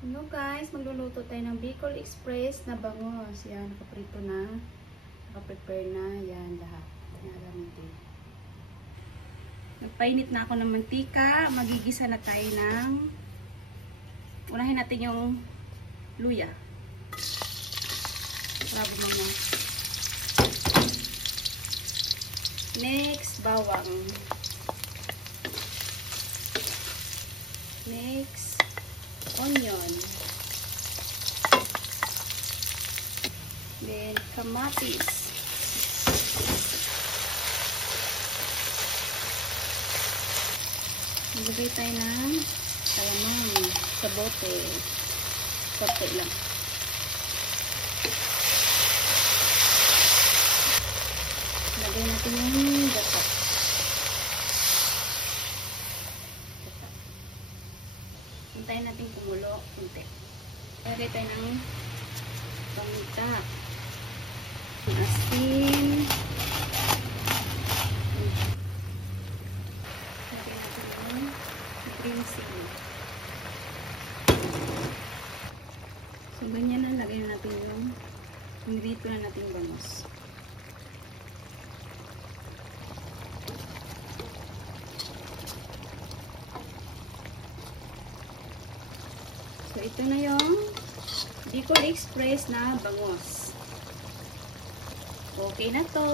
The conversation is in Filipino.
Hello guys, magluluto tayo ng Bicol Express na bangos. Yan, nakaprito na. Nakaprepare na. Yan, lahat. Yan, nagpainit na ako ng mantika. Magigisa na tayo ng... Unahin natin yung luya. Grabe mga. Next, bawang. Next, onion, then kamatis, maglagay tayo ng kalamang sa bote, konti lang, lagay natin yung gata. Hintayin natin kumulo kunti. Lagay tayo ng paminta, asin, lagay natin ng ginseng. So ganyan na, lagay natin yung nirito na natin yung bangos. So, ito na yung Bicol Express na bangos. Okay na to.